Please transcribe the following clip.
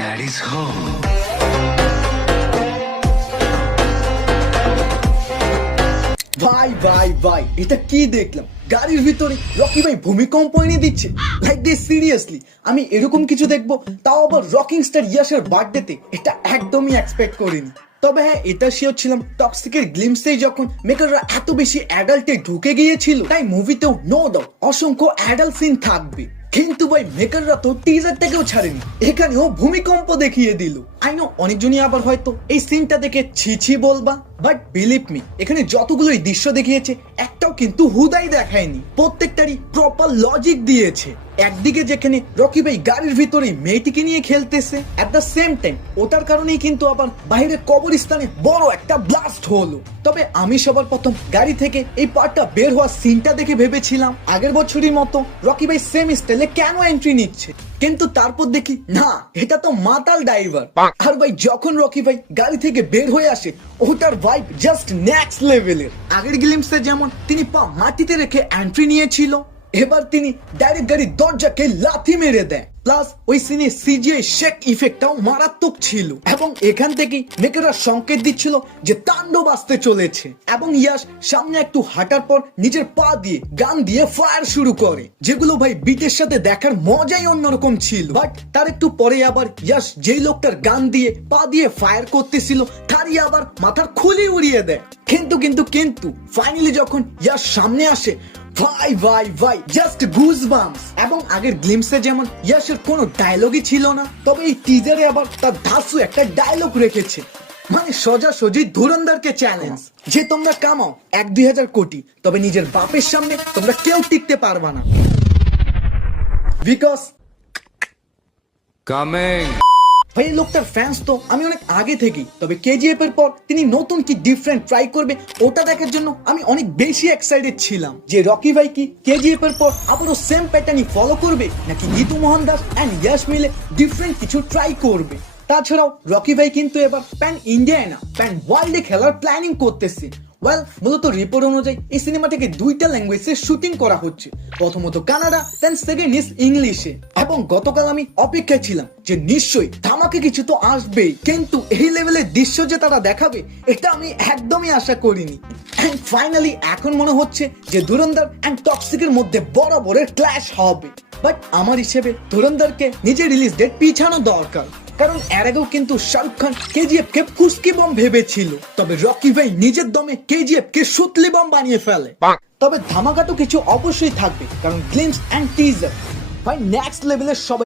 Daddy's home. ভাই ভাই ভাই এটা কি দেখলাম, গাড়ির ভিতরে রকি ভাই ভূমিকম্প এনে দিচ্ছে। লাইক দিস সিরিয়াসলি আমি এরকম কিছু দেখবো, তাও আবার রকিং স্টার ইয়াসের বার্থডেতে, এটা একদমই এক্সপেক্ট করিনি। তবে হ্যাঁ, এটা শিওর ছিলাম টক্সিকের গ্লিমসেই যখন মেকাররা এত বেশি অ্যাডাল্টে ঢুকে গিয়েছিল, তাই মুভিতেও নো ডাউট অসংখ্য অ্যাডাল্ট সিন থাকবে। কিন্তু ভাই মেকাররা তো টিজারটাকেও ছাড়েনি, এখানেও ভূমিকম্প দেখিয়ে দিল। আই নো অনেকজনই আবার হয়তো এই সিনটা দেখে ছি ছি বলবা, বাট বিলিভ মি এখানে যতগুলোই দৃশ্য দেখিয়েছে একটাও কিন্তু হুদাই দেখায়নি, প্রত্যেকটারই প্রপার লজিক দিয়েছে। একদিকে যেখানে রকি ভাই গাড়ির ভিতরে মেয়েটিকে নিয়ে খেলতেছে, এট দ্য সেম টাইম ওটার কারণেই কিন্তু আবার বাইরে কবরস্থানে বড় একটা ব্লাস্ট হলো। তবে আমি সবার প্রথম গাড়ি থেকে এই পার্টটা বের হওয়ার সিনটা দেখে ভেবেছিলাম আগের বছরই মতো রকি ভাই সেম স্টাইলে কেন এন্ট্রি নিচ্ছে, কিন্তু তারপর দেখি না, এটা তো মাতাল ড্রাইভার। আর ভাই যখন রকি ভাই গাড়ি থেকে বের হয়ে আসে, ওটার ভাইব জাস্ট নেক্সট লেভেলের। আগের গ্লিমসে যেমন তিনি পা মাটিতে রেখে এন্ট্রি নিয়েছিল, এবার তিনি ডাইরেক্ট গাড়ির দরজাকে লাথি মেরে দেয়। প্লাস ওই সিনে সিজিআই শেক ইফেক্টটাও মারাত্মক ছিল, এবং এখান থেকেই মেকাররা সংকেত দিচ্ছিল যে তাণ্ডব আসতে চলেছে। এবং ইয়াশ সামনে একটু হাঁটার পর নিজের পা দিয়ে গান দিয়ে ফায়ার শুরু করে, যেগুলো ভাই বিটের সাথে দেখার মজাই অন্যরকম ছিল। বাট তার একটু পরে আবার ইয়াশ যেই লোকটার গান দিয়ে পা দিয়ে ফায়ার করতেছিল, তারই আবার মাথার খুলি উড়িয়ে দেয়। কিন্তু ফাইনালি যখন ইয়াশ সামনে আসে, ভাই ভাই ভাই জাস্ট গুজবাম্পস। এবং আগের গ্লিমসে যেমন ইয়াশের কোনো ডায়লগই ছিল না, তবে এই টিজারে আবার তার ধাসু একটা ডায়লগ রেখেছে, মানে সোজাসুজি ধুরন্ধরকে চ্যালেঞ্জ যে তোমরা কামাও 1-2 হাজার কোটি, তবে নিজের বাপের সামনে তোমরা কেউ টিকতে পারবা না, বিকজ Coming. ভাই এই লোকটার ফ্যান্স তো আমি অনেক আগে থেকেই। তবে কেজিএফ এর পর তিনি নতুন কি ডিফারেন্ট ট্রাই করবে, ওটা দেখার জন্য আমি অনেক বেশি এক্সাইটেড ছিলাম যে রকি ভাই কি কেজিএফ এর পর আবারও সেম প্যাটার্নই ফলো করবে, নাকি নিতু মোহন দাস এন্ড ইয়াশ মিলে ডিফারেন্ট কিছু ট্রাই করবে। তাছাড়াও রকি ভাই কিন্তু এবার প্যান ইন্ডিয়ায় না, প্যান ওয়ার্ল্ডে খেলার প্ল্যানিং করতেছে। ওয়েল, মূলত রিপোর্ট অনুযায়ী এই সিনেমাটাকে 2টা ল্যাঙ্গুয়েজে শুটিং করা হচ্ছে, প্রথমত কানাডা, দেন সেকেন্ড ইজ ইংলিশে। এবং গতকাল আমি অপেক্ষায় ছিলাম যে নিশ্চয়ই ধামাকে কিছু তো আসবেই, কিন্তু এই লেভেলের দৃশ্য যে তারা দেখাবে এটা আমি একদমই আশা করিনি। এন্ড ফাইনালি এখন মনে হচ্ছে যে ধুরন্ধর এন্ড টক্সিকের মধ্যে বরাবরের ক্ল্যাশ হবে। বাট আমার হিসেবে ধুরন্ধরকে নিজের রিলিজ ডেট পিছানো দরকার, কারণ এর আগেও কিন্তু শাহরুখ খান কেজিএফ কে ফুসকি বম ভেবেছিল, তবে রকি ভাই নিজের দমে কেজিএফ কে সুতলি বম বানিয়ে ফেলে। তবে ধামাকা তো কিছু অবশ্যই থাকবে, কারণ গ্লিমস এন্ড টিজার ভাই নেক্সট লেভেলের সবাই